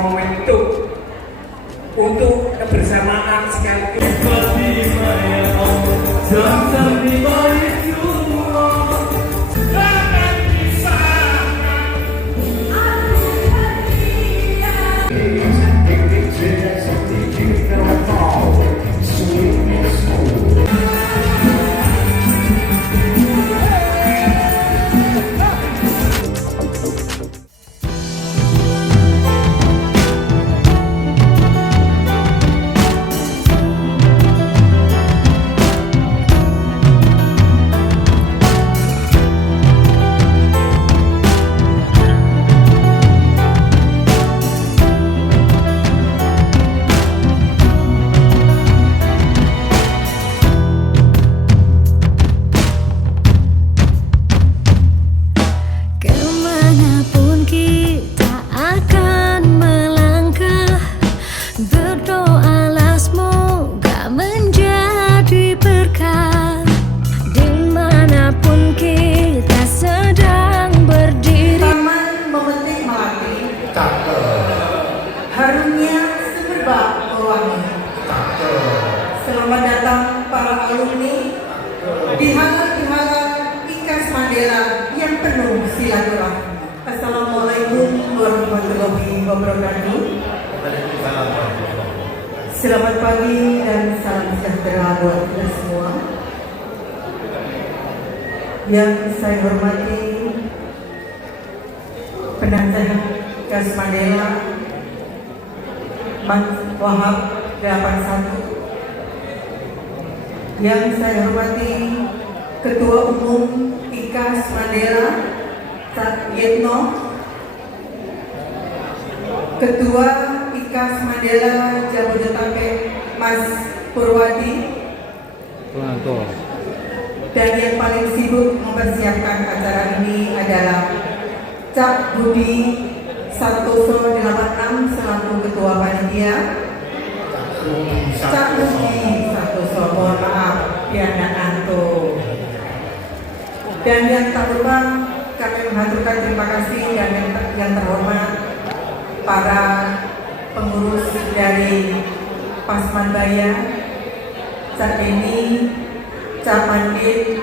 momentum untuk kebersamaan sekaligus. Harumnya semerbak pewangi. Selamat datang para alumni di hala IKAS Mandela yang penuh silaturahmi. Assalamualaikum warahmatullahi wabarakatuh. Selamat pagi dan salam sejahtera buat kita semua. Yang saya hormati penasehat IKAS Mandela Mas Wahab 81, yang saya hormati Ketua Umum IKAS Mandela Cak Yetno, Ketua IKAS Mandela Jabodetabek Mas Purwadi, dan yang paling sibuk mempersiapkan acara ini adalah Cak Budi Santoso 86 selaku Ketua Panitia. Cak Budi Santoso, mohon maaf Piana Anto. Dan yang tak lupa kami mengaturkan terima kasih dan yang terhormat para pengurus dari Pasmanbaya, Cak Eni, Cak Mandit,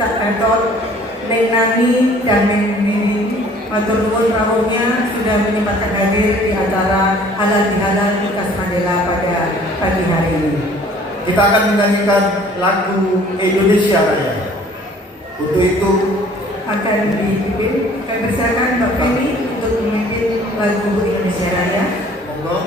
Cak Etot, Neng Nani, dan Neng Nini. Matur nuwun rawuhnya sudah menyempatkan hadir di acara halal bihalal IKAS Mandela pada pagi hari ini. Kita akan menyanyikan lagu Indonesia Raya. Untuk itu akan dipimpin, kami persilakan Mbak Feni untuk memimpin lagu Indonesia Raya. monggo.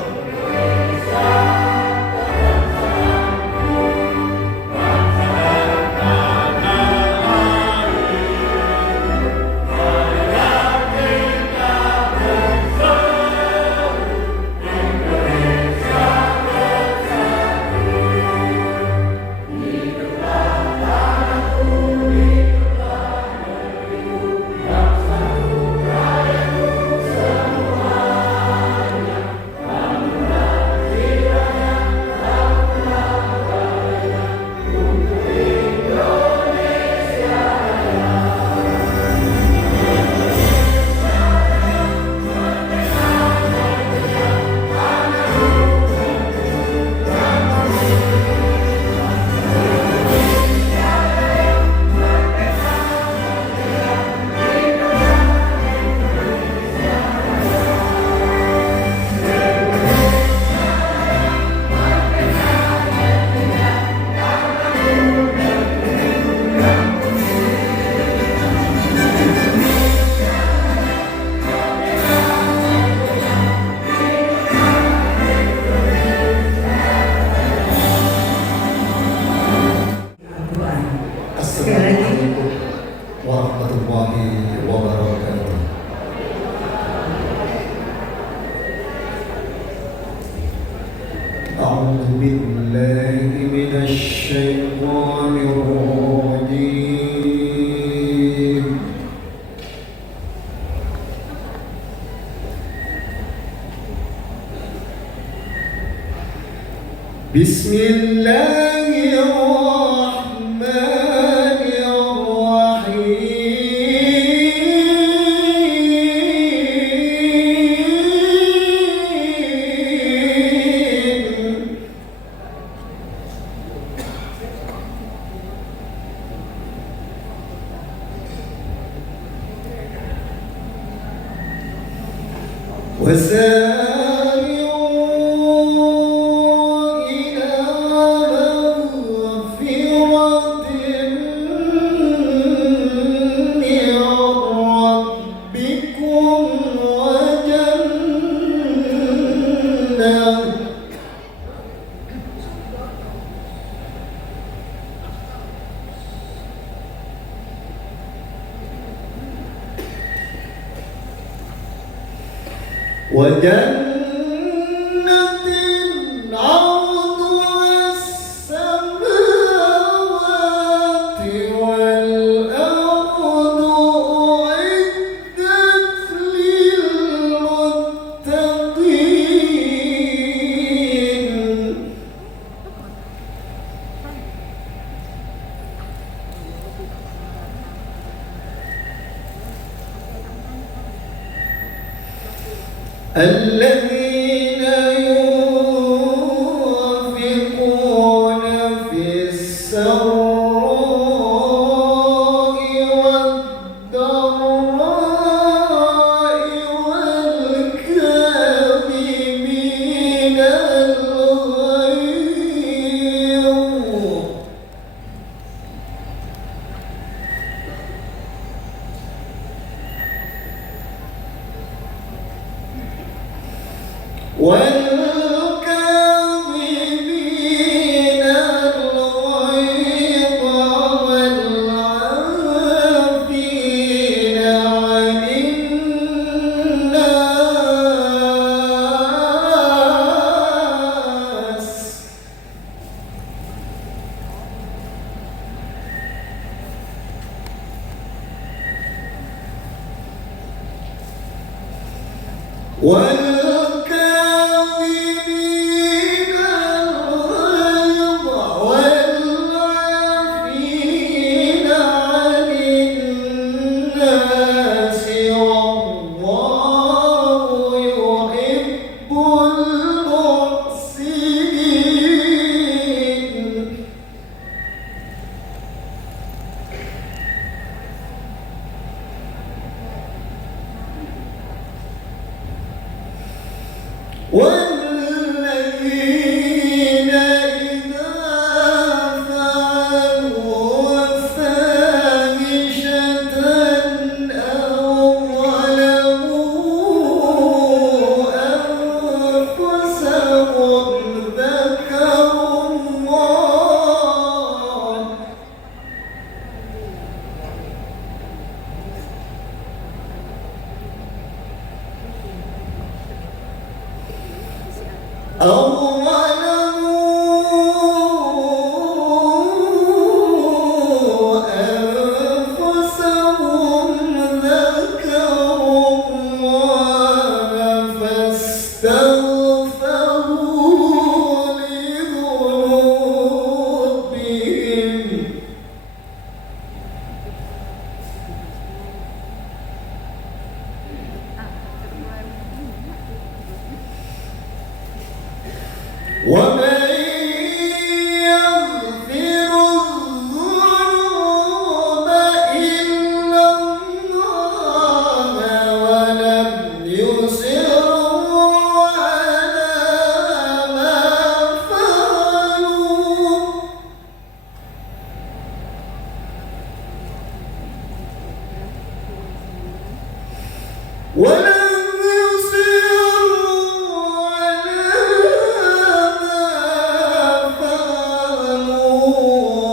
Assalamualaikum warahmatullahi wabarakatuh. A'udzu billahi minasy syaithanir rajim. Bismillahirrahmanirrahim. وسارعوا إلى مغفرة من ربكم وجنة عرضها السماوات والأرض أعدت للمتقين الذين ينفقون في السراء والضراء والكاظمين الغيظ والكاظمين الغيظ والعافين عن الناس والكاظمين الغيظ والعافين عن الناس والله يحب المحسنين والذين إذا فعلوا فاحشة أو ظلموا أنفسهم ذكروا الله أو ظلموا أنفسهم ذكروا الله فاستغفروا لذنوبهم ومن يغفر الذنوب إلا الله ولم يصروا على ما فعلوا ولم يصروا على ما فعلوا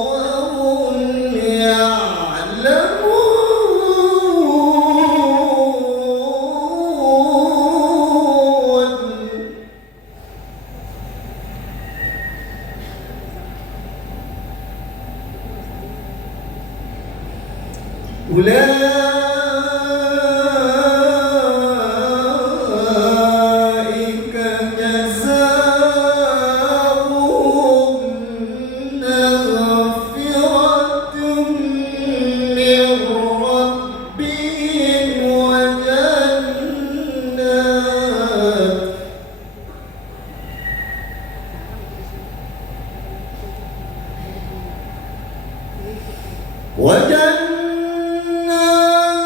وهم يعلمون أولئك جزاؤهم مغفرة من ربهم وجنات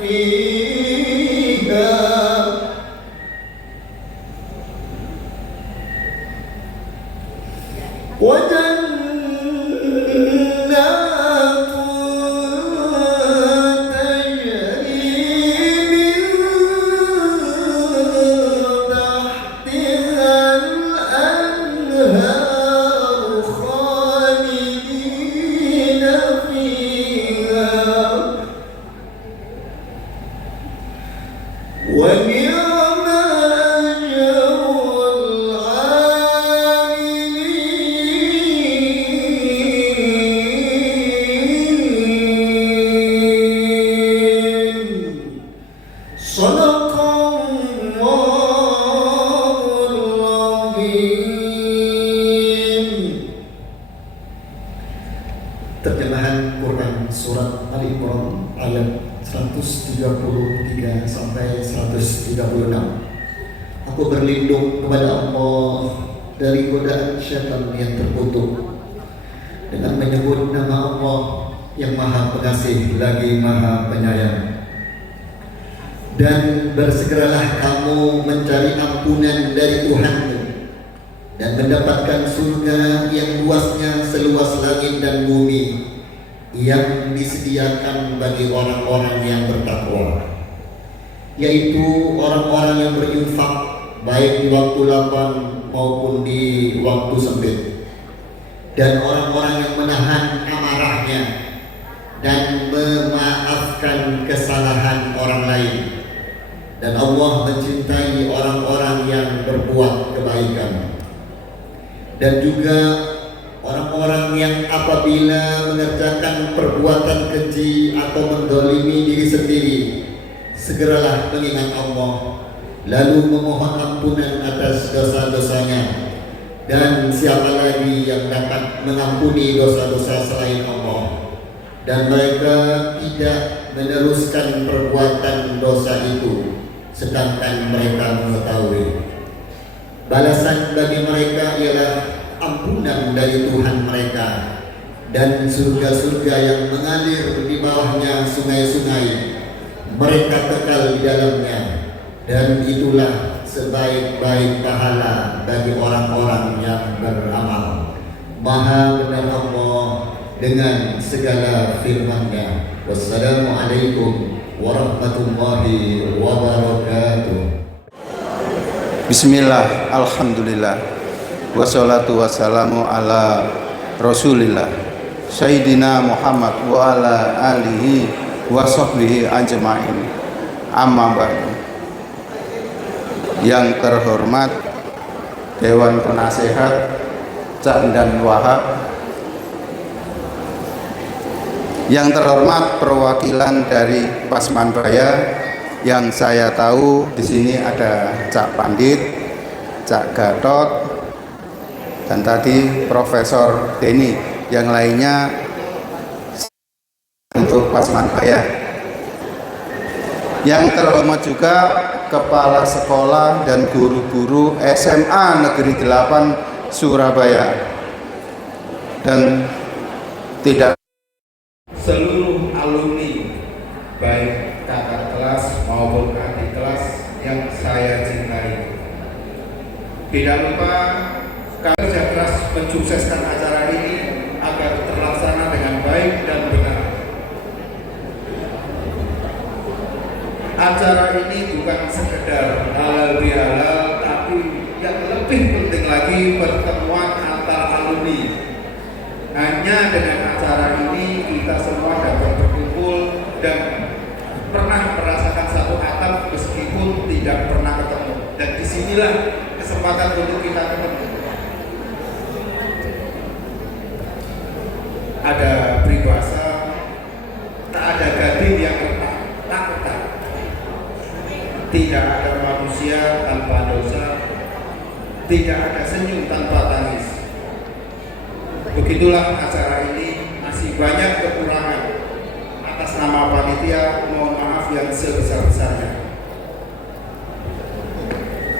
فيها وجنات تجري من تحتها الأنهار خالدين فيها ونعم أجر العاملين صدق الله العظيم. Terjemahan Quran Surat Ali Imran ayat 133 sampai 136. Aku berlindung kepada Allah dari godaan syaitan yang terkutuk dengan menyebut nama Allah yang Maha Pengasih lagi Maha Penyayang. Dan bersegeralah kamu mencari ampunan dari Tuhanmu dan mendapatkan surga yang luasnya seluas langit dan bumi, yang disediakan bagi orang-orang yang bertakwa, yaitu orang-orang yang berinfak baik di waktu lapang maupun di waktu sempit, dan orang-orang yang menahan amarahnya dan memaafkan kesalahan orang lain. Dan Allah mencintai orang-orang yang berbuat kebaikan. Dan juga orang-orang yang apabila mengerjakan perbuatan keji atau mendolimi diri sendiri, segeralah mengingat Allah, lalu memohon ampunan atas dosa-dosanya. Dan siapa lagi yang dapat mengampuni dosa-dosa selain Allah? Dan mereka tidak meneruskan perbuatan dosa itu, sedangkan mereka mengetahui. Balasan bagi mereka ialah ampunan dari Tuhan mereka dan surga-surga yang mengalir di bawahnya sungai-sungai. Mereka kekal di dalamnya, dan itulah sebaik-baik pahala bagi orang-orang yang beramal. Maha benar Allah dengan segala firman-Nya. Wassalamualaikum warahmatullahi wabarakatuh. Bismillah, alhamdulillah, wassalatu wassalamu ala rasulillah Sayyidina Muhammad wa ala alihi wa sahbihi ajma'in. Amma ba'du. Yang terhormat Dewan Penasehat Cak dan Wahab, yang terhormat perwakilan dari Pasmanbaya, yang saya tahu di sini ada Cak Pandit, Cak Gatot, dan tadi Profesor Denny, yang lainnya untuk Pasmanbaya. Yang terhormat juga Kepala Sekolah dan guru-guru SMA Negeri 8 Surabaya, dan tidak seluruh alumni baik kakak kelas maupun adik kelas yang saya cintai. Tidak lupa kami kerja keras mensukseskan acara ini agar terlaksana dengan baik dan benar. Acara ini bukan sekedar halal bihalal, tapi yang lebih penting lagi pertemuan antar alumni. Hanya dengan acara ini kita semua dapat berkumpul dan pernah merasakan satu atap meskipun tidak pernah ketemu. Dan disinilah kesempatan untuk kita ketemu. Ada peribahasa, tak ada gading yang retak, tak retak. Tidak ada manusia tanpa dosa, tidak ada senyum tanpa tangis. Begitulah acara ini masih banyak kekurangan. Atas nama panitia mohon maaf yang sebesar-besarnya.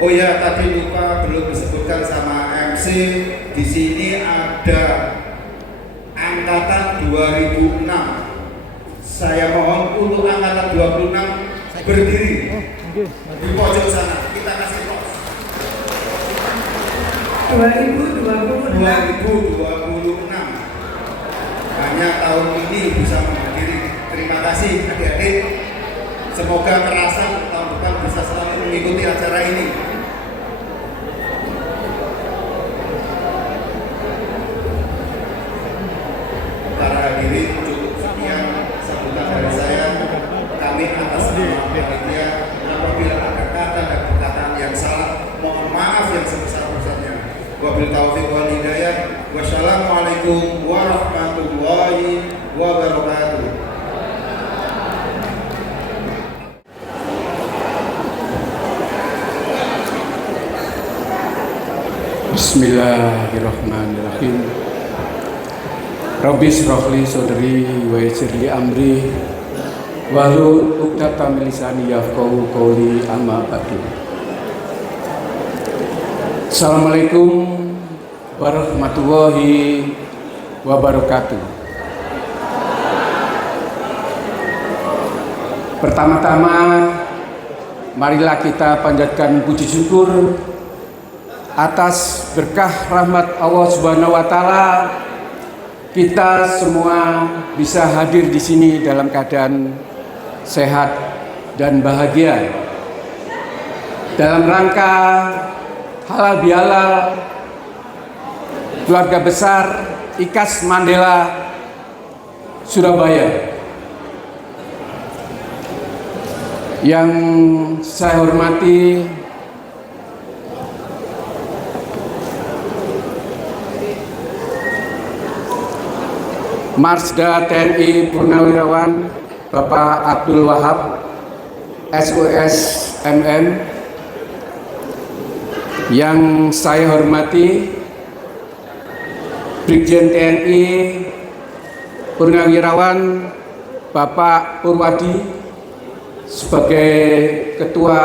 Oh ya, tadi lupa belum disebutkan sama MC. Di sini ada angkatan 2006 Saya mohon untuk angkatan 26 berdiri di pojok sana. Kita kasih tos. 2026. 2026. Hanya tahun ini bisa berdiri. Terima kasih adik-adik. Semoga kerasa tahun depan bisa selalu mengikuti acara ini. Para hadirin, cukup sekian sambutan dari saya. Kami atas nama panitia, apabila ada kata dan perkataan yang salah, mohon maaf yang sebesar-besarnya. Wabil taufiq wal hidayah. Wassalamualaikum warahmatullahi wabarakatuh. Bismillahirrahmanirrahim. Rabbi shrahli sadri wa yassir li amri wahlul 'uqdatam min lisani yafqahu qawli, amma ba'du. Assalamualaikum warahmatullahi wabarakatuh. Pertama-tama marilah kita panjatkan puji syukur atas berkah rahmat Allah Subhanahu wa taala, kita semua bisa hadir di sini dalam keadaan sehat dan bahagia. Dalam rangka halal bihalal keluarga besar IKAS Mandela Surabaya. Yang saya hormati Marsda TNI Purnawirawan Bapak Abdul Wahab SOS MM. Yang saya hormati Brigjen TNI Purnawirawan Bapak Purwadi sebagai Ketua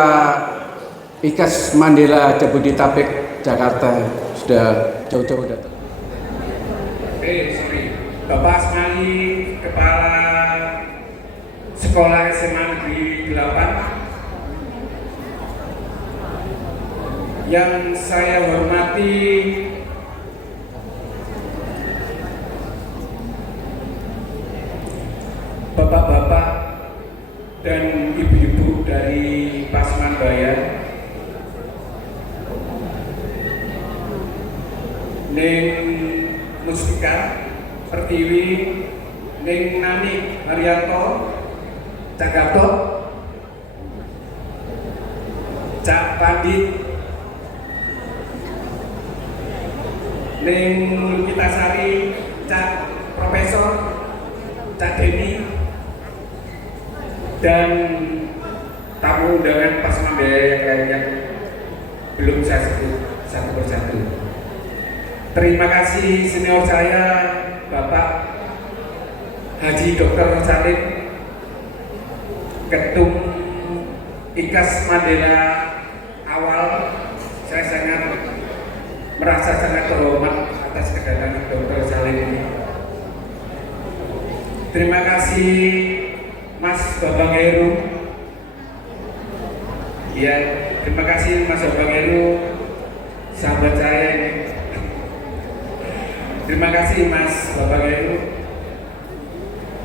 IKAS Mandela Jabodetabek Jakarta, sudah jauh-jauh datang. Bapak Asmali, Kepala Sekolah SMA Negeri 8. Yang saya hormati Bapak-bapak dan ibu-ibu dari Pasaman Bayan, Neng Mustika Pertiwi, Neng Nani Haryanto, Cak Gatot, Cak Pandit, Neng Lukitasari, Cak Profesor, Cak Deni, dan tamu undangan Pasaman Bayan yang lainnya belum saya sebut satu persatu. Terima kasih senior saya Bapak Haji Dr. Salim, Ketum IKAS Mandela awal. Saya merasa sangat terhormat atas kedatangan Dr. Salim ini. Terima kasih Mas Babang Heru. Ya, terima kasih Mas Babang Heru, sahabat saya ini. Terima kasih Mas Babang Heru.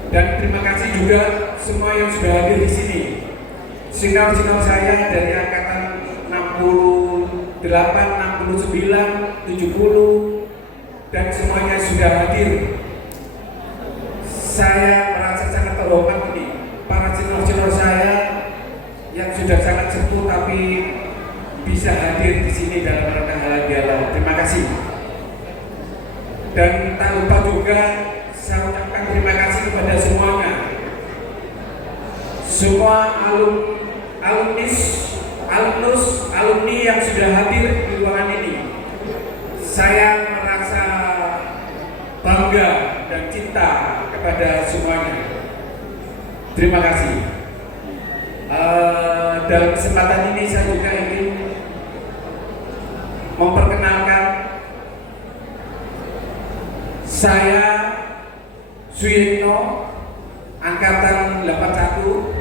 Dan terima kasih juga semua yang sudah hadir di sini. Senior-senior saya dari angkatan 68, 69, 70, dan semuanya sudah hadir. Saya merasa sangat terhormat ini. Para senior-senior saya yang sudah sangat sepuh tapi bisa hadir di sini dalam rangka halal bihalal. Terima kasih. Dan tak lupa juga saya ucapkan terima kasih kepada semuanya, semua alumni yang sudah hadir di ruangan ini. Saya merasa bangga dan cinta kepada semuanya. Terima kasih. Dalam kesempatan ini saya juga ingin memperkenalkan saya Suyitno angkatan 81.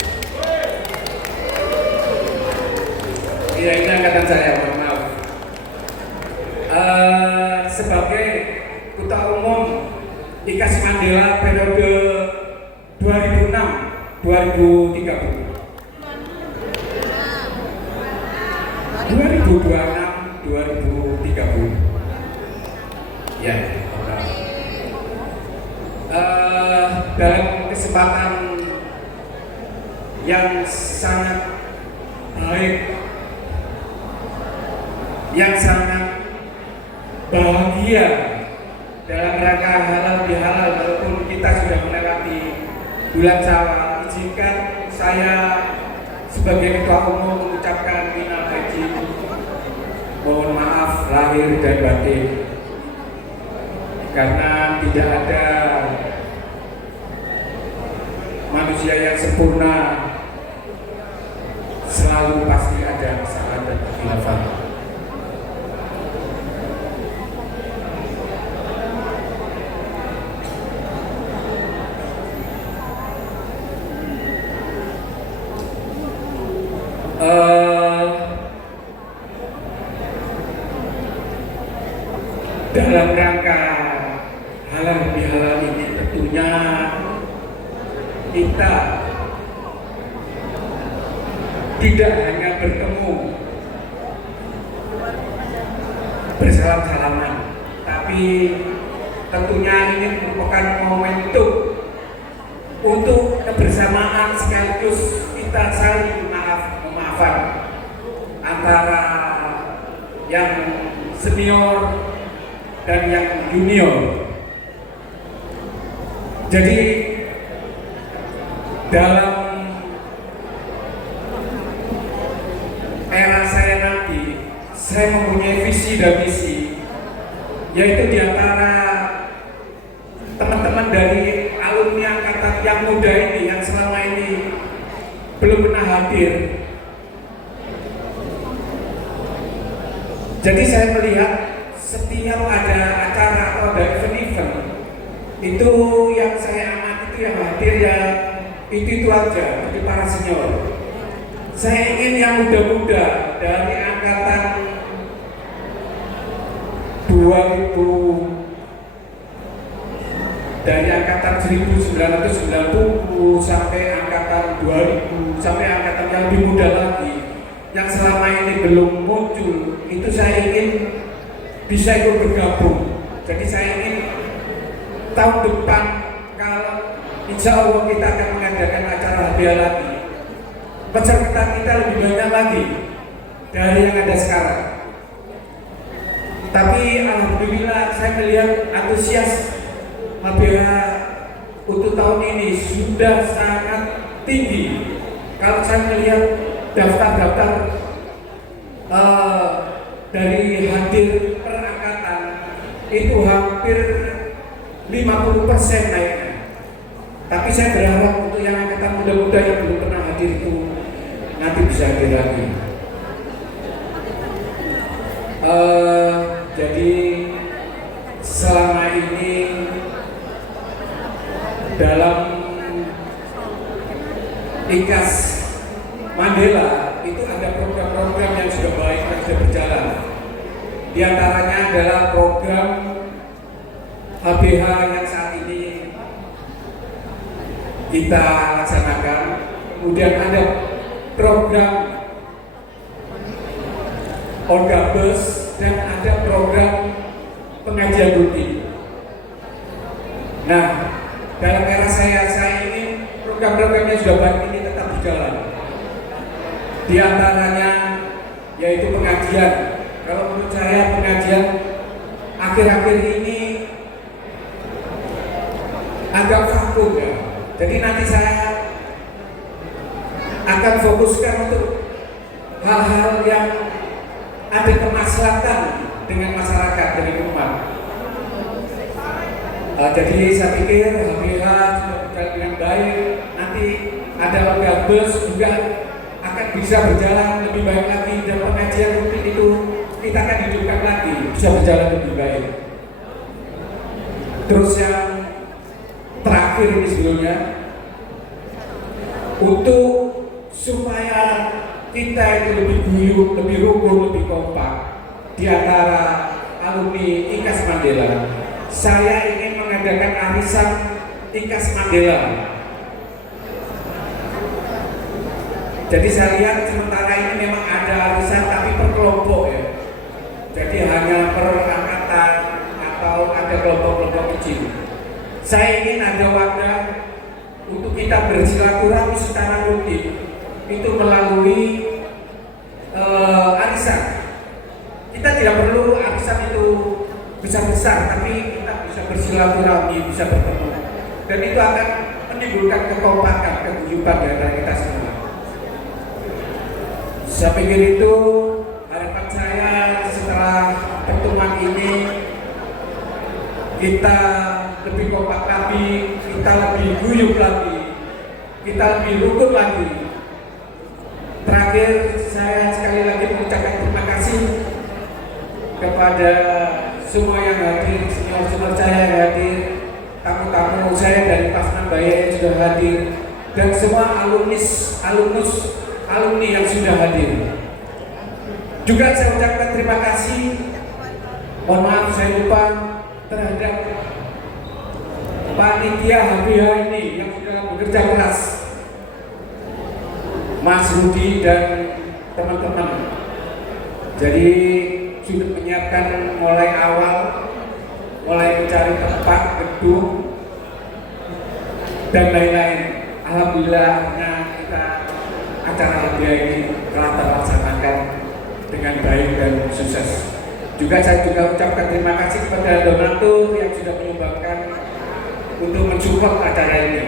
Ya, ini angkatan saya, mohon maaf. Sebagai Ketua Umum IKAS Mandela periode 2006-2030. 2026-2030. Ya. Dalam kesempatan yang sangat baik, yang sangat bahagia dalam rangka halal bihalal, walaupun kita sudah melewati bulan Syawal, izinkan saya sebagai Ketua Umum mengucapkan minal aidin, mohon maaf lahir dan batin, karena tidak ada manusia yang sempurna, selalu pasti ada kesalahan dan kekhilafan. Dalam rangka halal bihalal ini tentunya kita tidak hanya bertemu bersalam-salaman, tapi tentunya ini merupakan momentum untuk kebersamaan sekaligus kita saling memaafkan antara yang senior dan yang junior. Jadi dalam era saya nanti, saya mempunyai visi dan misi, yaitu diantara teman-teman dari alumni angkatan yang muda ini, yang selama ini belum pernah hadir. Jadi saya melihat setiap ada acara atau ada event-event, itu yang saya amati itu yang hadir ya itu aja, dari para senior. Saya ingin yang muda-muda dari angkatan 2000, dari angkatan 1990 sampai angkatan 2000, sampai angkatan yang lebih muda lagi, yang selama ini belum muncul, itu saya ingin bisa ikut bergabung. Jadi saya ingin tahun depan, kalau insya Allah kita akan mengadakan acara hadiah lagi, peserta kita lebih banyak lagi dari yang ada sekarang. Tapi alhamdulillah saya melihat antusias HBH untuk tahun ini sudah sangat tinggi. Kalau saya melihat daftar-daftar dari hadir per angkatan itu hampir 50% naiknya. Tapi saya berharap untuk yang angkatan muda-muda yang belum pernah hadir itu nanti bisa hadir lagi. Jadi selama ini dalam IKAS Mandela itu ada program-program yang sudah baik yang sudah berjalan. Di antaranya adalah program HBH yang saat ini kita laksanakan. Kemudian ada program Orgabus dan ada program pengajian rutin. Nah, dalam era saya ingin program-programnya sudah baik ini tetap berjalan. Di antaranya yaitu pengajian. Kalau menurut saya pengajian akhir-akhir ini agak vakum ya. Jadi nanti saya akan fokuskan untuk hal-hal yang ada kemaslahatan dengan masyarakat, dengan umat. Jadi saya pikir HBH sudah berjalan dengan baik. Nanti ada Orgabus juga akan bisa berjalan lebih baik lagi, dan pengajian rutin itu kita akan hidupkan lagi, bisa berjalan lebih baik. Terus yang terakhir ini sebelumnya untuk supaya kita itu lebih guyup, lebih rukun, lebih kompak di antara alumni IKAS Mandela. Saya ingin mengadakan arisan IKAS Mandela. Jadi saya lihat sementara ini memang ada arisan tapi per kelompok ya. Jadi hanya per angkatan atau ada kelompok-kelompok kecil. Saya ingin ada wadah untuk kita bersilaturahmi secara rutin. Itu melalui arisan. Kita tidak perlu arisan itu besar-besar, tapi kita bisa bersilaturahmi, bisa bertemu, dan itu akan menimbulkan kekompakan, keguyuban di antara kita semua. Saya pikir itu harapan saya setelah pertemuan ini kita lebih kompak lagi, kita lebih guyup lagi, kita lebih rukun lagi. Terakhir saya sekali lagi mengucapkan terima kasih kepada semua yang hadir, senior-senior saya yang hadir, tamu-tamu saya dari Pasman Baya yang sudah hadir, dan semua alumni yang sudah hadir. Juga saya ucapkan terima kasih, mohon maaf saya lupa, terhadap panitia HBH ini yang sudah bekerja keras, Mas Rudi dan teman-teman. Jadi sudah menyiapkan mulai awal, mulai mencari tempat, gedung, dan lain-lain. Alhamdulillah kita acara HBH ini telah terlaksanakan dengan baik dan sukses. Saya juga ucapkan terima kasih kepada donatur yang sudah menyumbangkan untuk mensupport acara ini.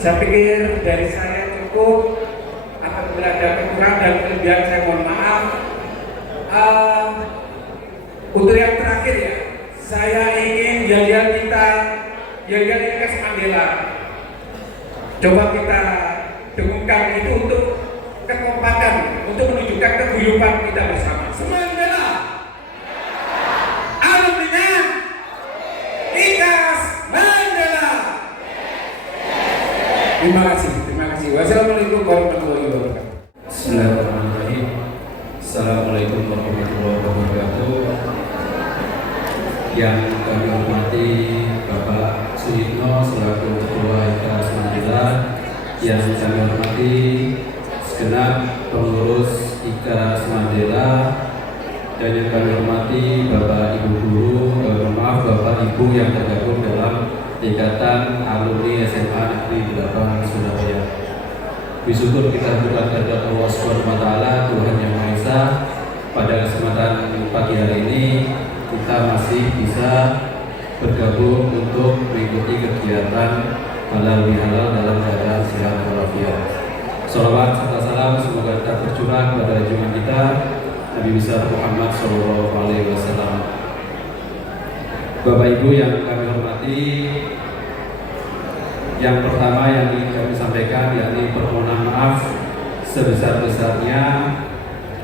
Saya pikir dari saya cukup. Apabila ada kekurangan dan kelebihan saya mohon maaf. Untuk yang terakhir ya, saya ingin jalan IKAS Mandela. Coba kita dengungkan itu untuk kekompakan, untuk menunjukkan keguyuban kita bersama. Mandela, alumni IKAS Mandela. Terima kasih. Wassalamualaikum warahmatullahi wabarakatuh. Bismillahirrahmanirrahim. Assalamualaikum warahmatullahi wabarakatuh. Yang kami hormati Bapak Suyitno selaku Ketua IKAS Mandela, yang kami hormati segenap pengurus IKAS Mandela, dan yang kami hormati Bapak Ibu Guru, Bapak Ibu yang tergabung dalam Ikatan Alumni SMA Negeri 8 Surabaya. Bersyukur kita berkat Allah Subhanahu wa Ta'ala, Tuhan Yang Maha Esa, pada kesempatan pagi hari ini kita masih bisa bergabung untuk mengikuti kegiatan halal bihalal dalam keadaan sehat walafiat. Salawat serta salam semoga kita bercurah kepada junjungan kita Nabi besar Muhammad SAW. Bapak Ibu yang kami hormati, yang pertama yang ingin kami sampaikan yakni permohonan maaf sebesar-besarnya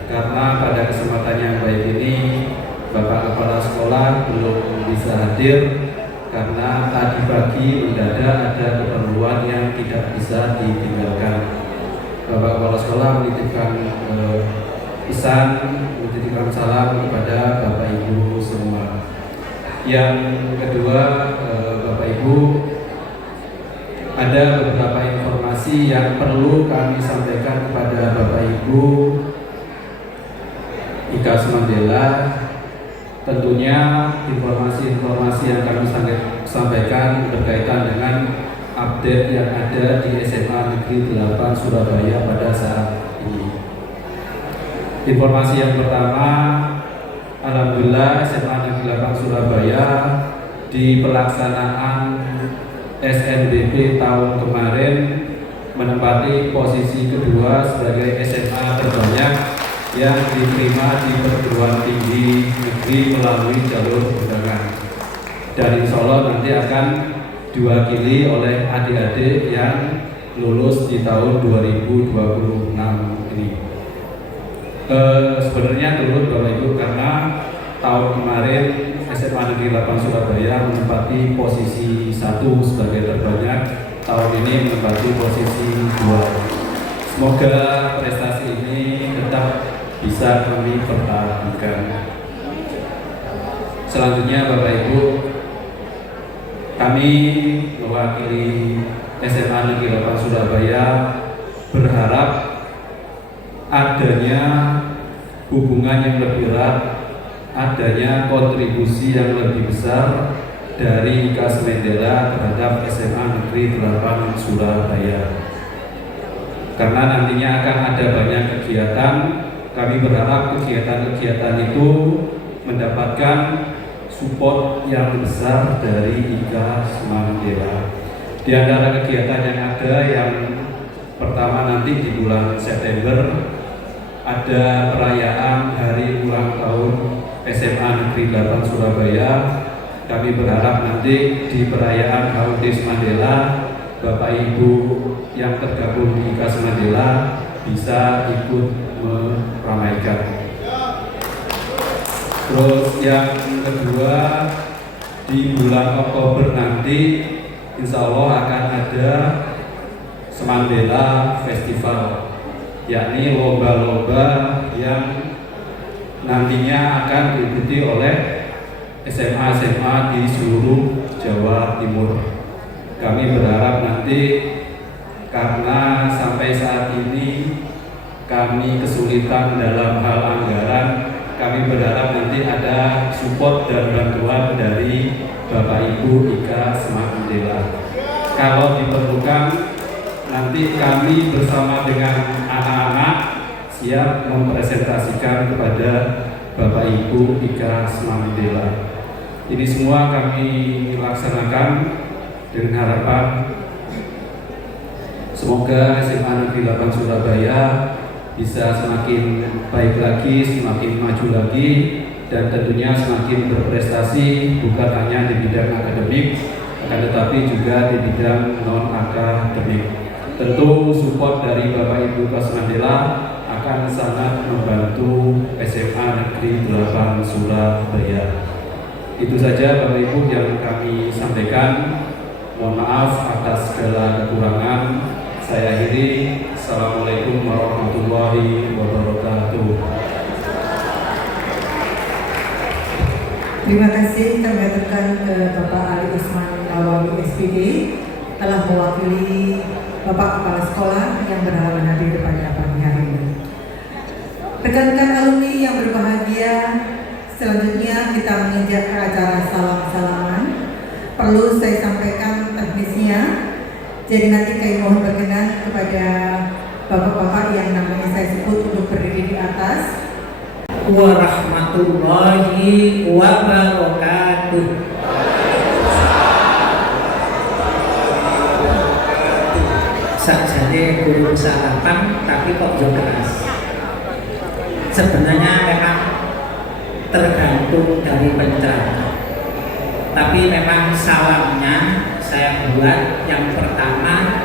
karena pada kesempatan yang baik ini Bapak Kepala Sekolah belum bisa hadir karena tadi pagi mendadak ada keperluan yang tidak bisa ditinggalkan. Bapak Kepala Sekolah menitipkan pesan, menitipkan salam kepada Bapak Ibu semua. Yang kedua, Bapak Ibu, ada beberapa informasi yang perlu kami sampaikan kepada Bapak Ibu IKAS Mandela. Tentunya informasi-informasi yang kami sampaikan berkaitan dengan update yang ada di SMA Negeri 8 Surabaya pada saat ini. Informasi yang pertama, alhamdulillah SMA Negeri 8 Surabaya di pelaksanaan SNBP tahun kemarin menempati posisi kedua sebagai SMA terbanyak yang diterima di perguruan tinggi negeri melalui jalur undangan. Dan insya Allah nanti akan diwakili oleh adik-adik yang lulus di tahun 2026 ini. Sebenarnya dulu Bapak Ibu, karena tahun kemarin SMA Negeri 8 Surabaya menempati posisi 1 sebagai terbanyak, tahun ini menempati posisi 2. Semoga prestasi ini tetap bisa kami pertahankan. Selanjutnya Bapak Ibu, kami mewakili SMA Negeri 8 Surabaya berharap adanya hubungan yang lebih erat, adanya kontribusi yang lebih besar dari IKA Semendela terhadap SMA Negeri 8 Surabaya. Karena nantinya akan ada banyak kegiatan, kami berharap kegiatan-kegiatan itu mendapatkan support yang besar dari IKA Semendela. Di antara kegiatan yang ada, yang pertama nanti di bulan September ada perayaan hari ulang tahun SMA Negeri 8 Surabaya. Kami berharap nanti di perayaan HUT Semendela, Bapak Ibu yang tergabung di IKA Semendela bisa ikut meramaikan. Terus yang kedua, di bulan Oktober nanti insya Allah akan ada Semendela Festival, yakni lomba-lomba yang nantinya akan diikuti oleh SMA-SMA di seluruh Jawa Timur. Kami berharap nanti, karena sampai saat ini kami kesulitan dalam hal anggaran, kami berharap nanti ada support dan bantuan dari Bapak Ibu IKA Semendela. Kalau diperlukan, nanti kami bersama dengan anak-anak siap mempresentasikan kepada Bapak Ibu IKA Semendela. Ini semua kami laksanakan dengan harapan semoga SMA Negeri 8 Surabaya bisa semakin baik lagi, semakin maju lagi, dan tentunya semakin berprestasi bukan hanya di bidang akademik, akan tetapi juga di bidang non-akademik. Tentu support dari Bapak Ibu IKA Semendela akan sangat membantu SMA Negeri 8 Surabaya. Itu saja Bapak Ibu yang kami sampaikan. Mohon maaf atas segala kekurangan. Saya akhiri. Assalamualaikum warahmatullahi wabarakatuh. Terima kasih kami aturkan ke Bapak Ali Usman Nawawi SPD telah mewakili Bapak Kepala Sekolah yang berhalangan hadir pada pagi hari ini. Rekan-rekan alumni yang berbahagia, selanjutnya kita menginjak ke acara salam-salaman. Perlu saya sampaikan teknisnya, jadi nanti kami mohon berkenan kepada bapak-bapak yang namanya saya sebut untuk berdiri di atas. Warahmatullahi wabarakatuh. Sajane guru salaman tapi kok yo keras. Sebenarnya memang tergantung dari penceramah. Tapi memang salamnya saya buat yang pertama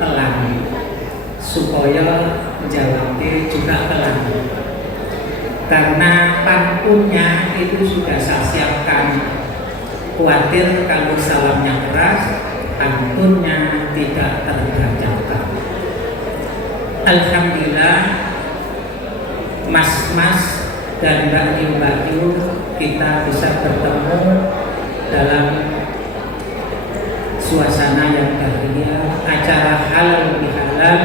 pelan supaya menjawabnya juga pelan. Karena pantunnya itu sudah saya siapkan. Khawatir kalau salamnya keras, pantunnya tidak terbacakan. Alhamdulillah, mas-mas dan mbak-mbak kita bisa bertemu dalam suasana yang bahagia, acara halal bihalal,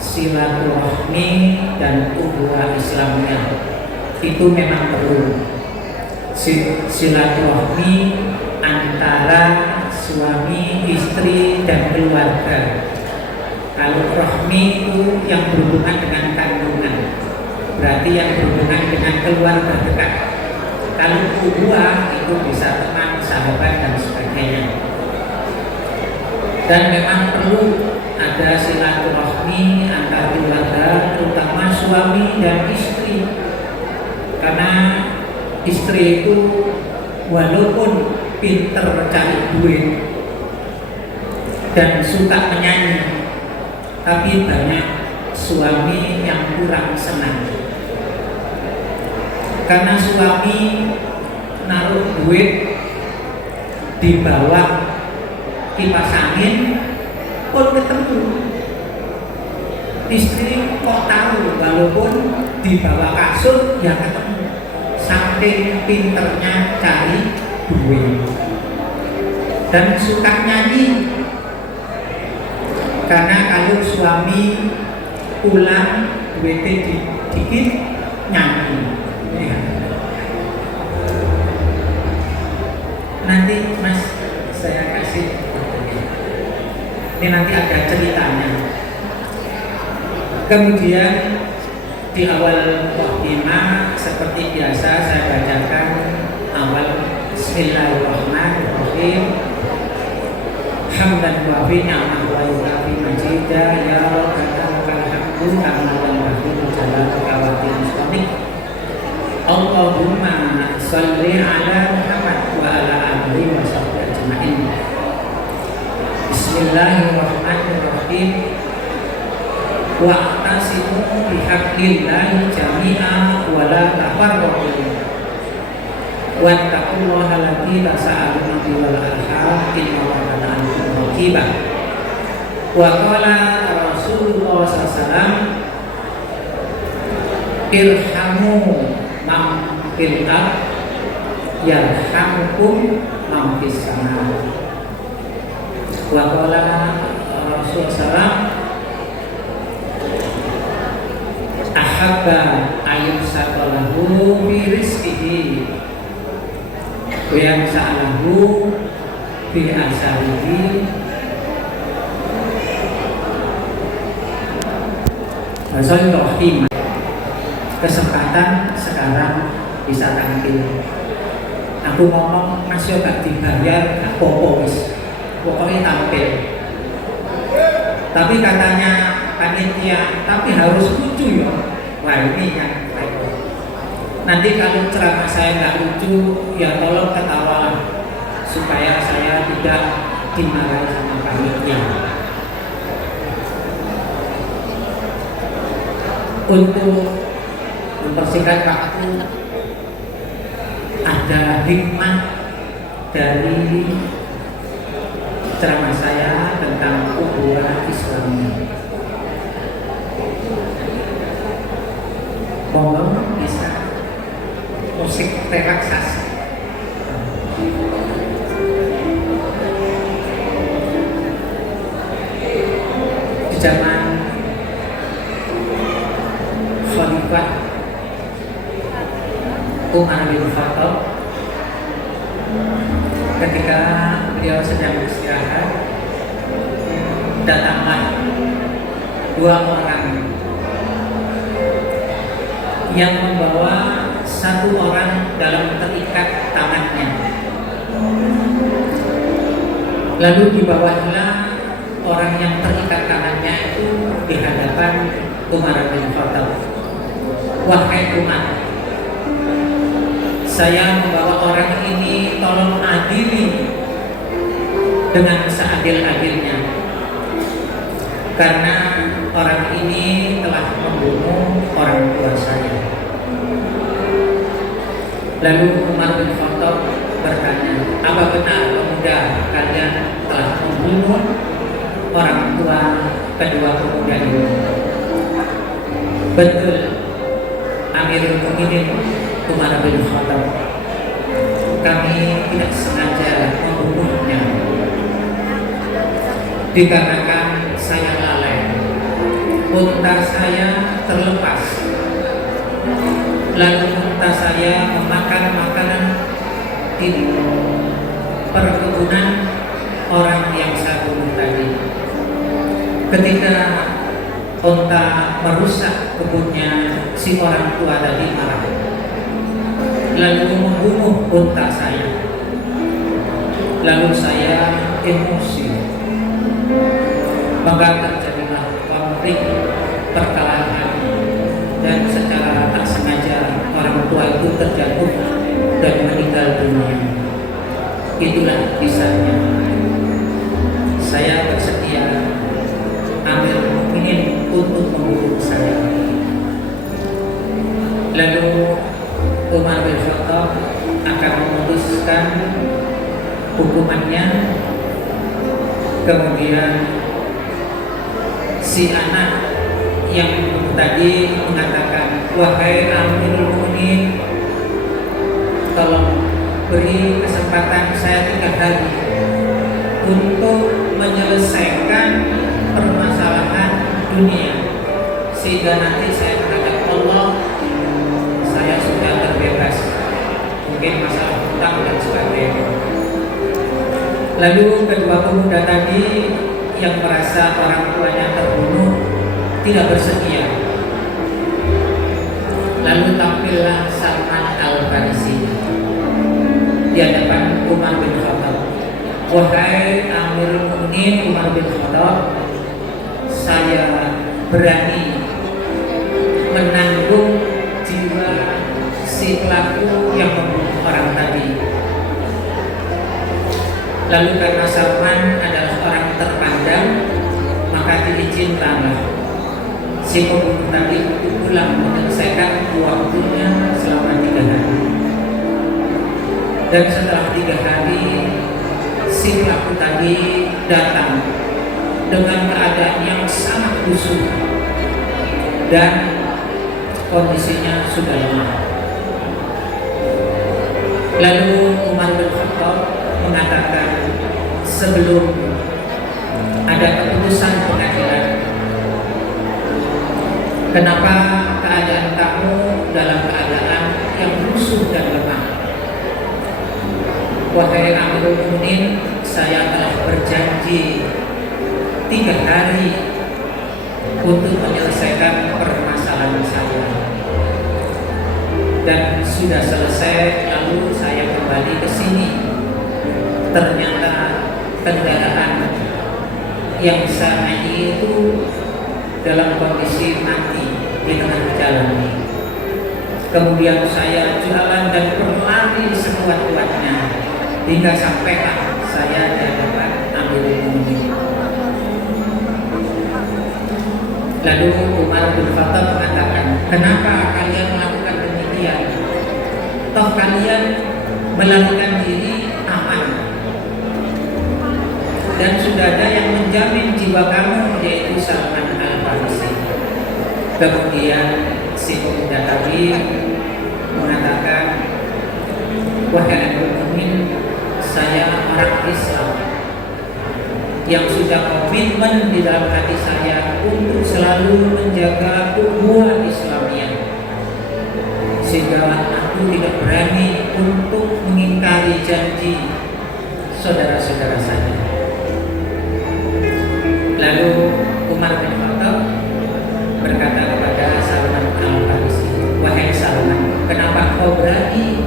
silaturahmi dan ukhuwah Islamiyah. Itu memang perlu silaturahmi antara suami, istri, dan keluarga. Kalau rahmi itu yang berhubungan dengan kandungan, berarti yang berhubungan dengan keluarga dekat. Kalau ukhuwah itu bisa teman, sahabat, dan sebagainya. Dan memang perlu ada silaturahmi antar keluarga, terutama suami dan istri. Karena istri itu walaupun pinter cari duit dan suka menyanyi, tapi banyak suami yang kurang senang. Karena suami naruh duit di bawah kipas angin, pun ketemu. Istri kok tahu, walaupun di bawah kasur ya ketemu. Saking pinternya cari duit. Dan suka nyanyi. Karena kalau suami pulang duitnya dikit nyanyi. Ya. Nanti Mas saya kasih. Ini nanti ada ceritanya. Kemudian di awal muqaddimah seperti biasa saya bacakan awal Bismillahirrahmanirrahim. Hamdan wa fi ni'mah wa yukafi majidah ya rabbana lakal hamdu kama yanbaghi li jalali wajhik. Allahumma shalli ala Muhammad wa ala alihi wa sahbihi ajma'in. Bismillahirrahmanirrahim. Wa atasimu bihaqqillahi jami'a wa la tafarraqu. Wattaqullaha alladzi tasaaluna bihi wal arham innallaha kana 'alaykum raqiba. Wa qala Rasulullah sallallahu alaihi wasallam irhamu man fil ardh yarhamukum man fis sama. Wa qala Rasulullah sallallahu ahabba ayyusaqalahu bi rizqihi wa yansa'alahu bi asalihi. Bismillahirrahmanirrahim. Kesempatan sekarang bisa tampil. Aku ngomong masih gak dibayar, gak apa-apa wis. Pokoknya tampil. Tapi katanya panitia, tapi harus lucu ya. Wah ini yang repot. Nanti kalau ceramah saya nggak lucu, ya tolong ketawa supaya saya tidak dimarahi sama panitia. Untuk mempersingkat waktu, ada hikmah dari ceramah saya tentang ukhuwah Islamiyah. Monggo bisa musik relaksasi. Di zaman Khalifah Umar bin Khattab, ketika beliau sedang istirahat, datanglah dua orang yang membawa satu orang dalam terikat tangannya. Lalu dibawalah orang yang terikat tangannya itu di hadapan Umar bin Khattab. Wahai Umar, saya membawa orang ini, tolong adili dengan seadil-adilnya, karena orang ini telah membunuh orang tua saya. Lalu Umar bin Khattab bertanya, apa benar pemuda kalian telah membunuh orang tua kedua pemuda ini? Betul, Amirul Mukminin Umar bin Khattab, kami tidak sengaja membunuhnya dikarenakan saya lalai. Unta saya terlepas, lalu unta saya memakan makanan di perkebunan orang yang saya bunuh tadi. Ketika unta merusak kebunnya si orang tua tadi marah, lalu membunuh unta saya. Lalu saya emosi, maka terjadilah konflik, perkelahian, dan secara tak sengaja orang tua itu terjatuh dan meninggal dunia. Itulah kisahnya. Saya bersedia Amir Mukminin untuk membunuh saya. Lalu Umar bin Khattab akan memutuskan hukumannya. Kemudian si anak yang tadi mengatakan, wahai Amirul Mukminin, tolong beri kesempatan saya 3 hari untuk menyelesaikan permasalahan dunia, sehingga nanti saya menghadap Allah, saya sudah terbebas, mungkin masalah hutang dan sebagainya. Lalu kedua pemuda tadi yang merasa orang tuanya terbunuh tidak bersedia. Lalu tampillah Salman Al-Farisi di hadapan Umar bin Khattab. Wahai Amirul Mukminin Umar bin Khattab, saya berani menanggung jiwa si pelaku yang membunuh orang tadi. Lalu karena Salman adalah orang terpandang, maka diizinkanlah si pembunuh tadi pulang menyelesaikan waktunya selama 3 hari. Dan setelah 3 hari, si pelaku tadi datang dengan keadaan yang sangat kusut dan kondisinya sudah lemah. Lalu Umar bin Khattab mengatakan, sebelum ada keputusan pengadilan, kenapa keadaan kamu dalam keadaan yang rusuh dan lemah? Wahai Amirul Mukminin, saya telah berjanji 3 hari untuk menyelesaikan permasalahan saya, dan sudah selesai. Lalu saya kembali ke sini. Ternyata kendaraan yang saya naiki itu dalam kondisi mati di tengah jalan. Kemudian saya jalan dan berlari sekuat-kuatnya hingga sampailah saya di hadapan Amirul Mukminin. Lalu Umar bin Khattab mengatakan, kenapa kalian melakukan demikian? Toh kalian melarikan diri aman, dan sudah ada yang menjamin jiwa kamu, yaitu Salman Al-Farisi. Kemudian si pemuda tadi mengatakan, wahai Amirul Mukminin, saya orang Islam yang sudah komitmen di dalam hati saya untuk selalu menjaga ukhuwah Islamiyah, sehingga aku tidak berani untuk mengingkari janji saudara-saudara saya. Lalu Umar bin Khattab berkata kepada Salman Al-Farisi, wahai Salman, kenapa kau berani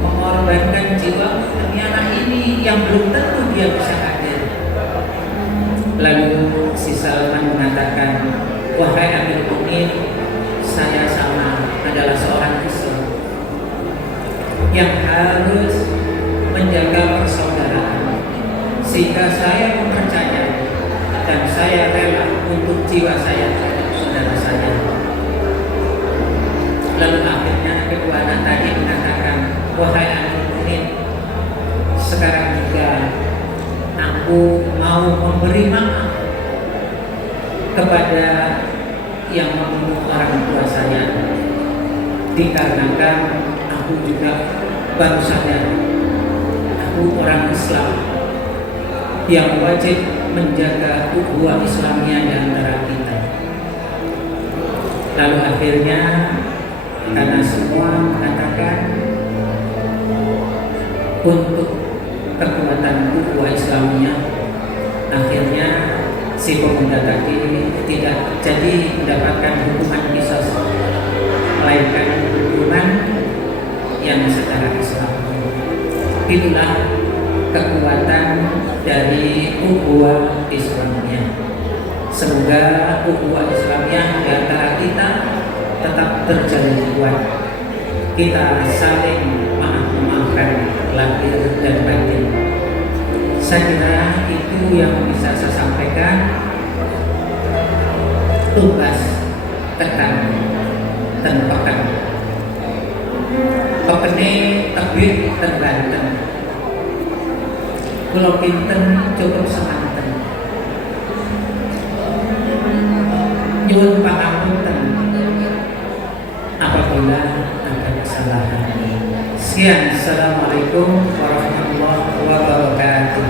mengorbankan jiwamu demi anak ini yang belum tentu dia bisa hadir? Lalu si Salman mengatakan, wahai Amirul Mukminin, saya sama adalah seorang Islam yang harus menjaga persaudaraan, sehingga saya mempercayai dan saya rela untuk jiwa saya terhadap saudara saya. Lalu akhirnya kedua anak tadi mengatakan, wahai Amirul Mukminin, sekarang juga aku mau memberi maaf kepada yang membunuh orang tua saya, dikarenakan aku juga baru sadar aku orang Islam yang wajib menjaga ukhuwah Islamiyah di antara kita. Lalu akhirnya karena semua mengatakan untuk kekuatan ukhuwah Islamiyah, akhirnya si pemuda tadi tidak jadi mendapatkan hukuman qisas, melainkan hukuman yang secara Islam. Itulah kekuatan dari ukhuwah Islamiyah. Semoga ukhuwah Islamiyah di antara kita tetap terjalin kuat. Kita saling maaf-maafkan lahir dan batin. Saya kira itu yang bisa saya sampaikan. Tugas tekan dan pekan. Pekene tebih terbanten. Kulo pinten cukup semanten. nyuwun pangapunten apabila ada kesalahan. Sekian, assalamualaikum warahmatullahi wabarakatuh.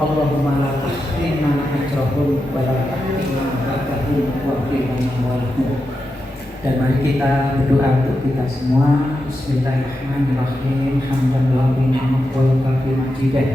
Allahumma la tahrimna ajrahum wa la tahrimna barakahum wa qina walahum. Dan mari kita berdoa untuk kita semua. Bismillahirrahmanirrahim. Hamdan wa ni'mat wa kafi majidah.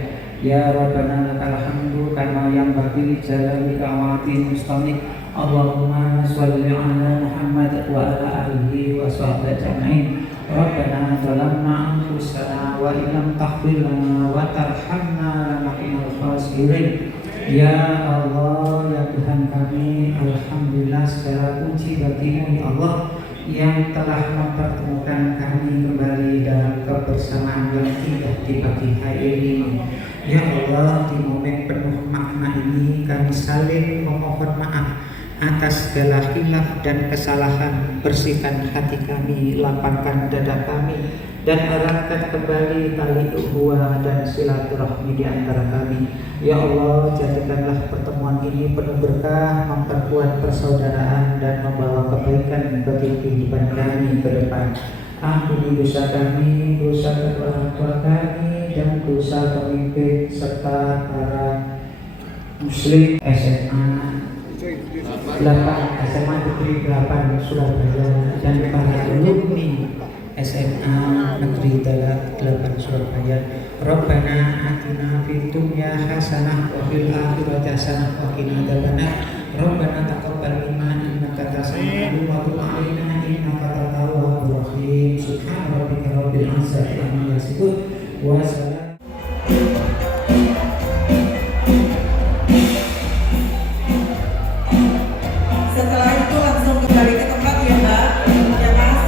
Ya Rabbana lakal hamdu kama yanbaghi li jalali ka'wati mustamik. Allahumma shalli ala Muhammad wa ala alihi wa sahbihi ajma'in. Rabbana zalamna anfusana wa illam taghfir lana wa tarhamna lanakunanna khasirin. Ya Allah, ya Tuhan kami, alhamdulillah segala puji bagimu ya Allah yang telah mempertemukan kami kembali dalam kebersamaan yang indah di pagi hari ini. Ya Allah, di momen penuh makna ini kami saling memohon maaf atas segala khilaf dan kesalahan. Bersihkan hati kami, lapangkan dada kami, dan eratkan kembali tali ukhuwah dan silaturahmi di antara kami. Ya Allah, jadikanlah pertemuan ini penuh berkah, memperkuat persaudaraan dan membawa kebaikan bagi kehidupan kami ke depan. Ampuni dosa kami, dosa kedua orang tua kami, dan dosa pemimpin serta para muslim SMA 8 SMA Negeri 8 Surabaya dan para alumni SMA Negeri 8 Surabaya. Rabbana atina fid dunya hasanah wa fil akhirati hasanah wa qina adzabannar. Rabbana taqabbal minna innaka antas samiul wa tub 'alaina innaka antat tawwabur rahim. Subhana rabbika rabbil izzati amma yasifun wa salamun. Setelah itu langsung kembali ke tempat ya Mbak, ya Mas.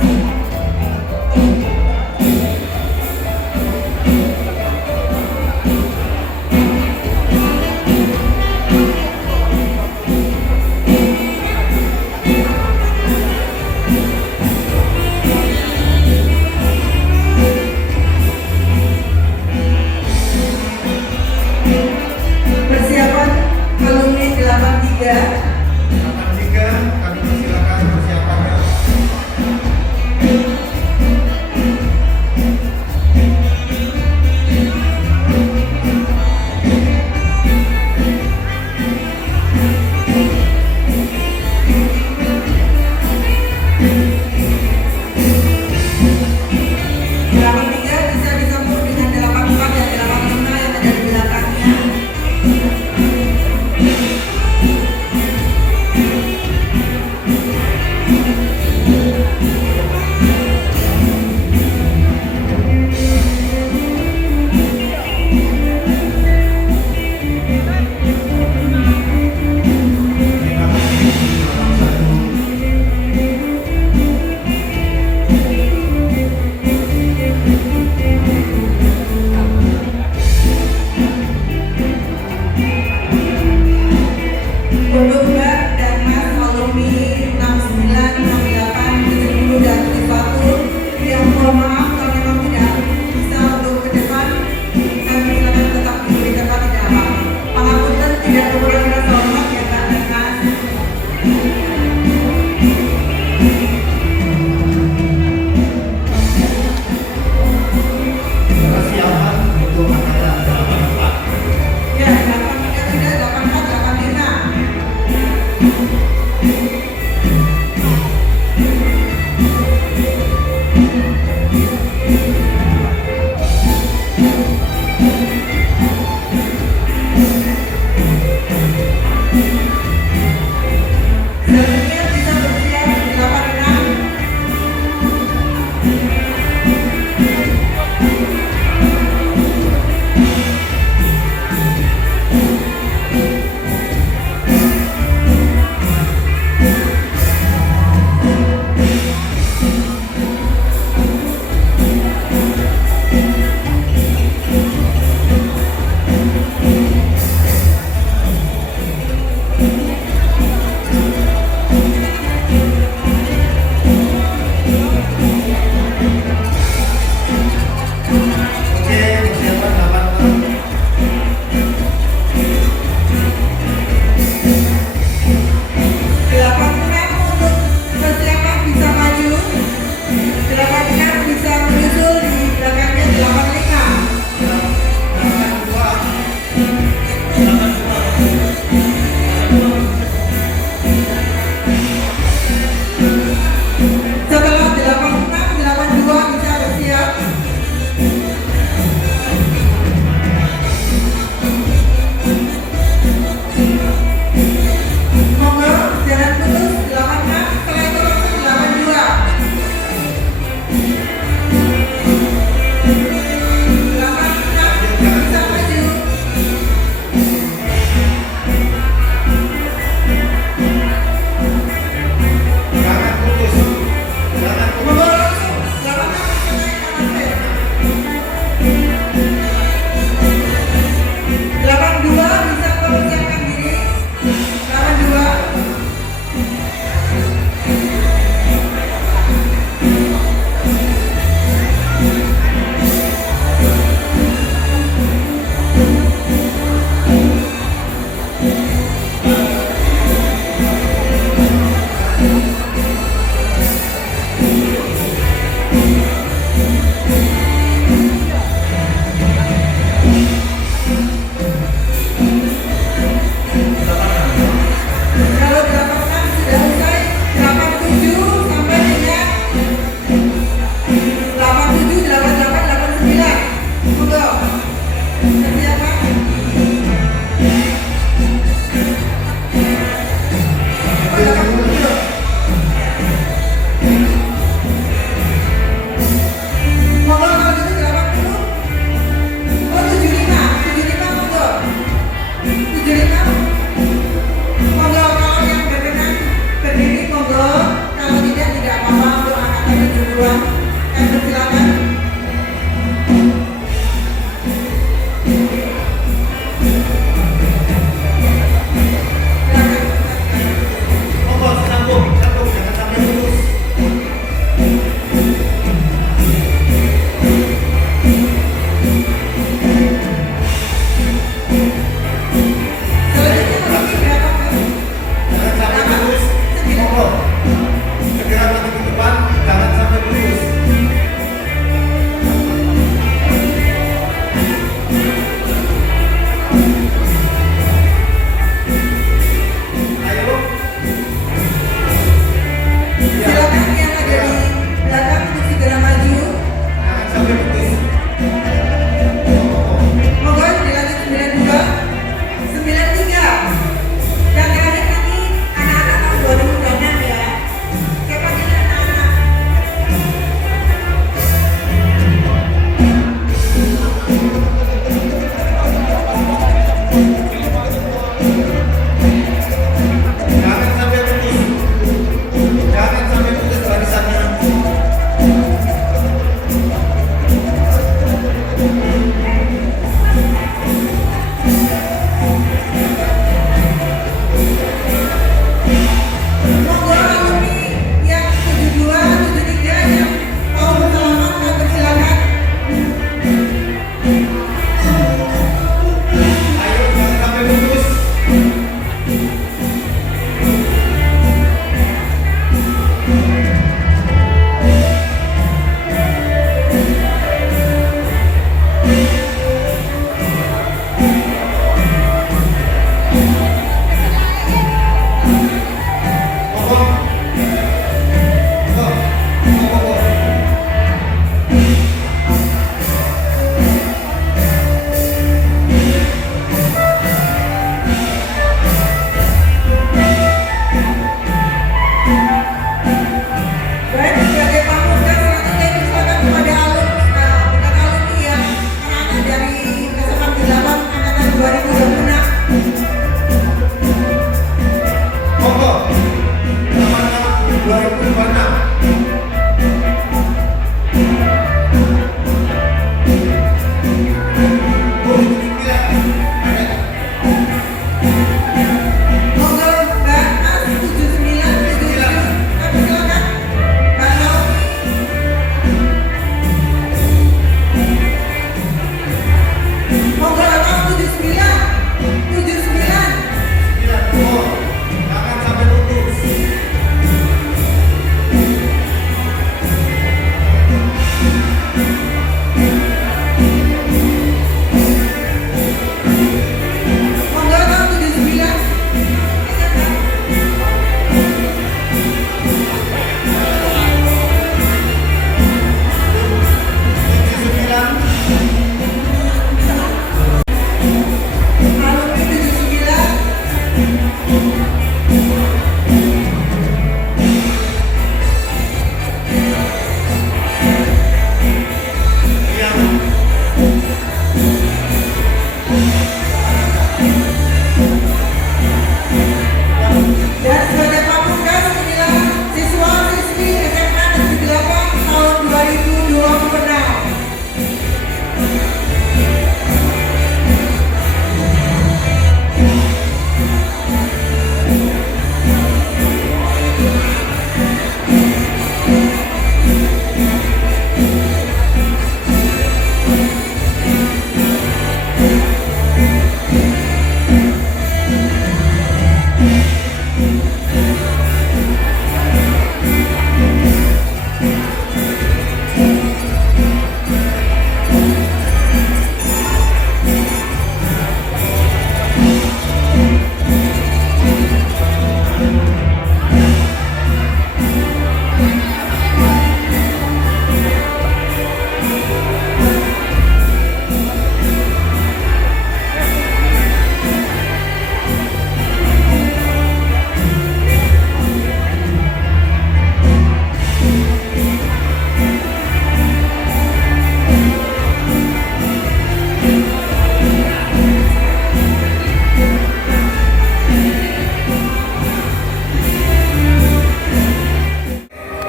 Persiapan alumni 83. Kami persilakan persiapannya. Delapan tiga bisa disambung dengan 84 dan 85 yang ada di belakangnya. Monggo tahun 79. Alumni 79. Dan sebagai pamungkas inilah siswa siswi SMA Negeri 8 tahun 2026.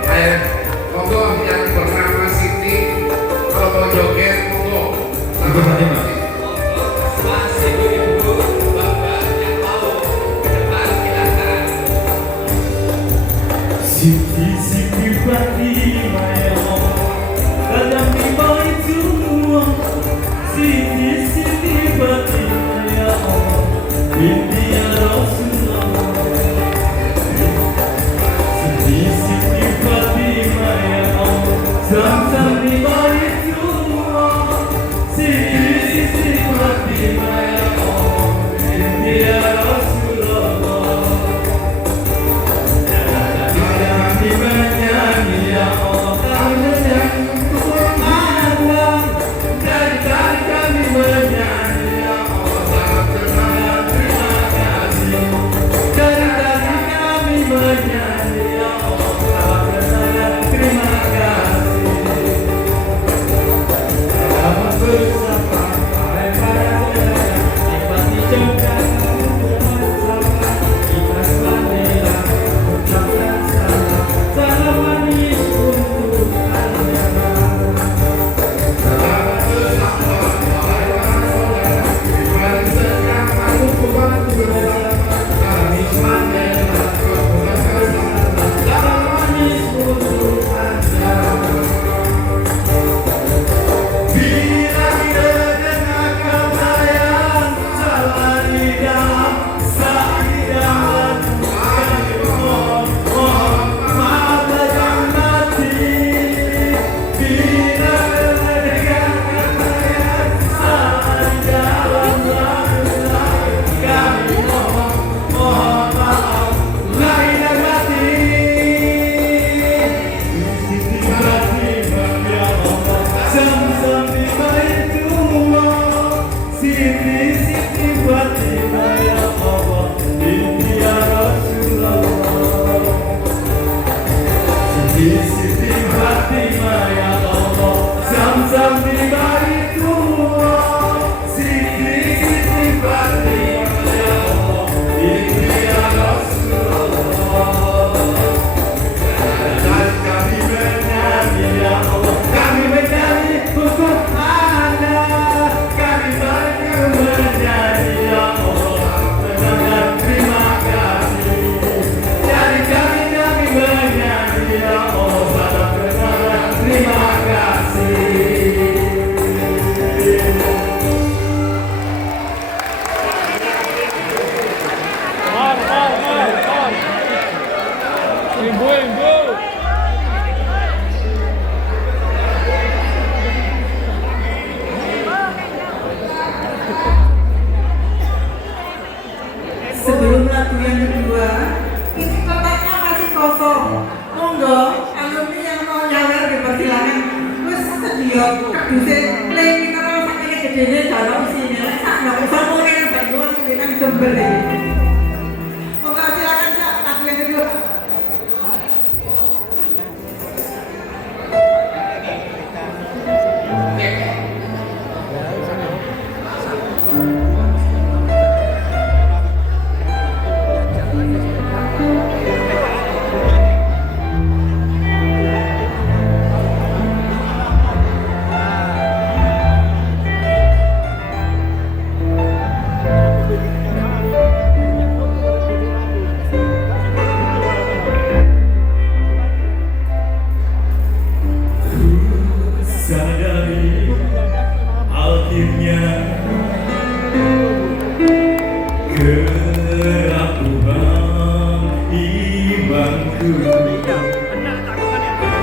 Ayo, monggo yang bernama Siti, kalau mau joget monggo. Sama tadi Mas. Masih ibu bapak yang mau ke depan silakan. Siti Siti Fatimah ya Allah, kadang di balik semua. Siti Siti Fatimah ya Allah, binti ya Rasulullah. Siti Siti Fatimah ya Allah, zam-zam di balik semua. Siti Siti Fatimah ya Allah, binti ya Rasulullah. Jangan dimana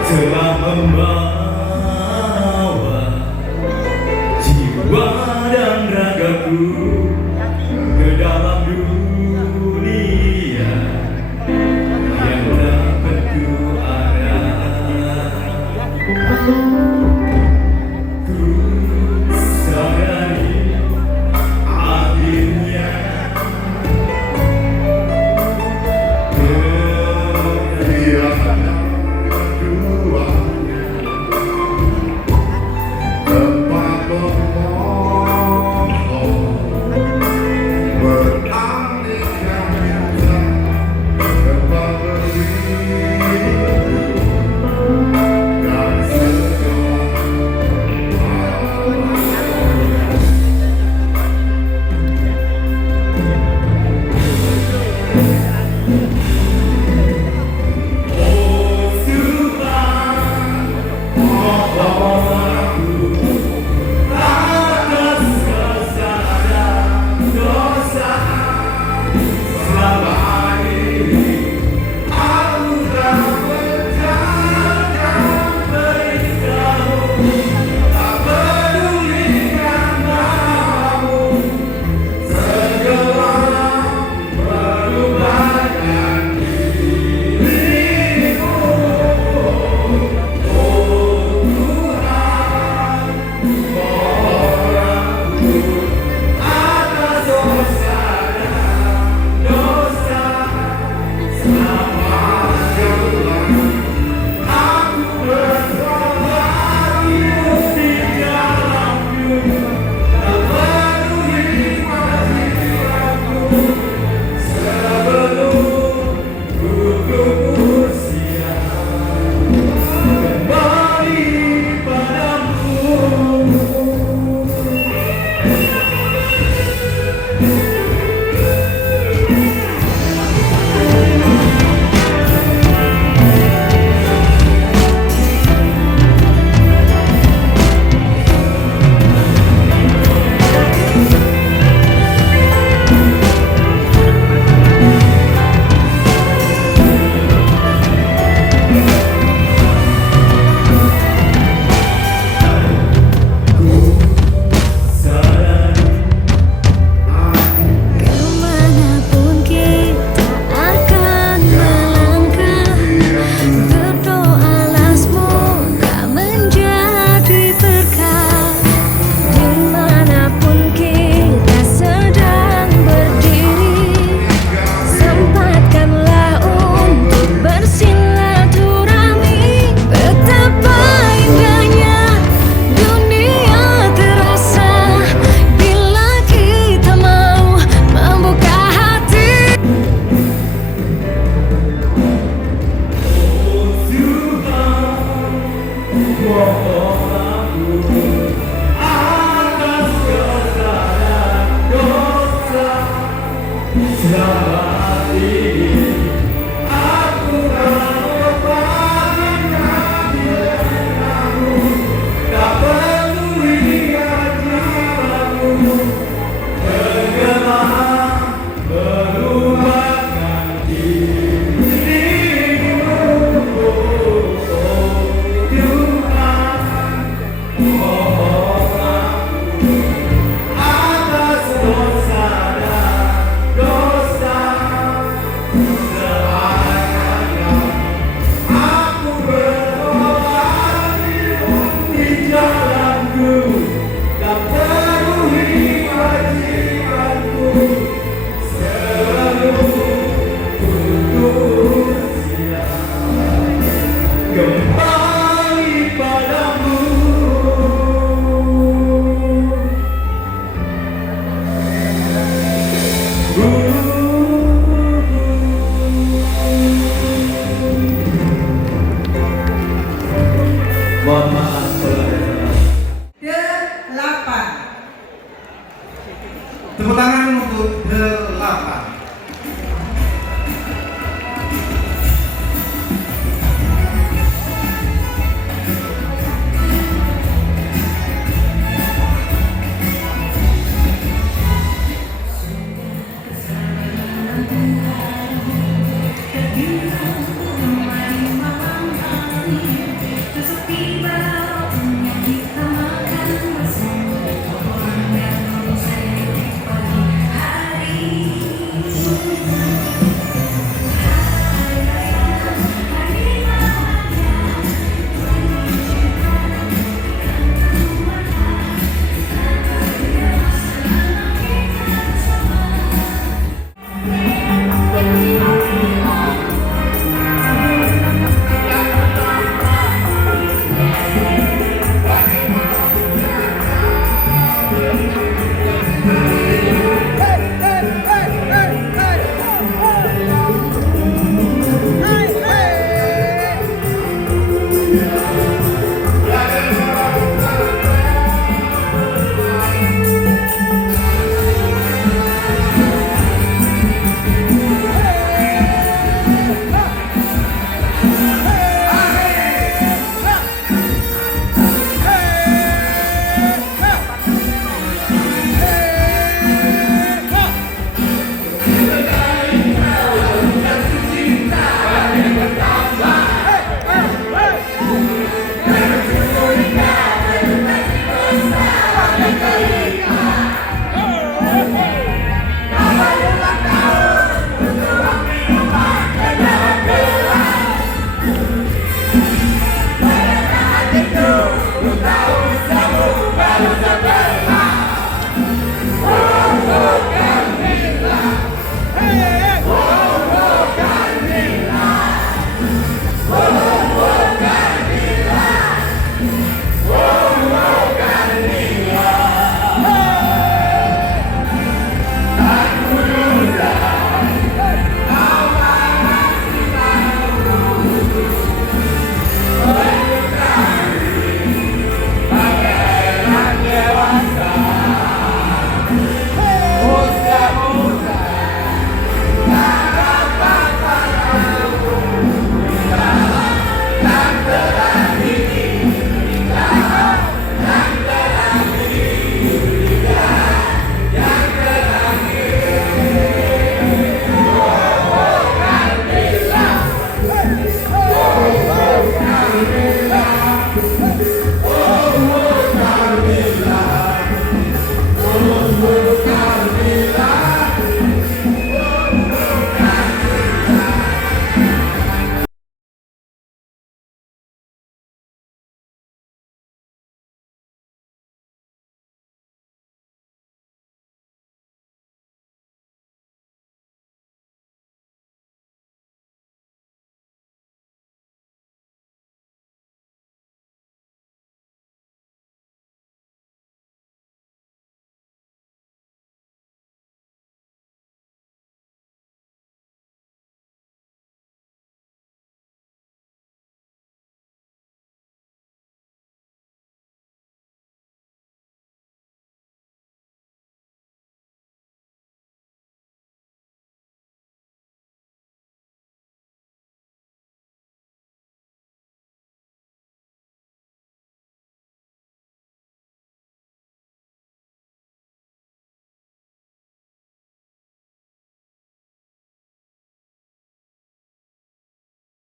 telah membawa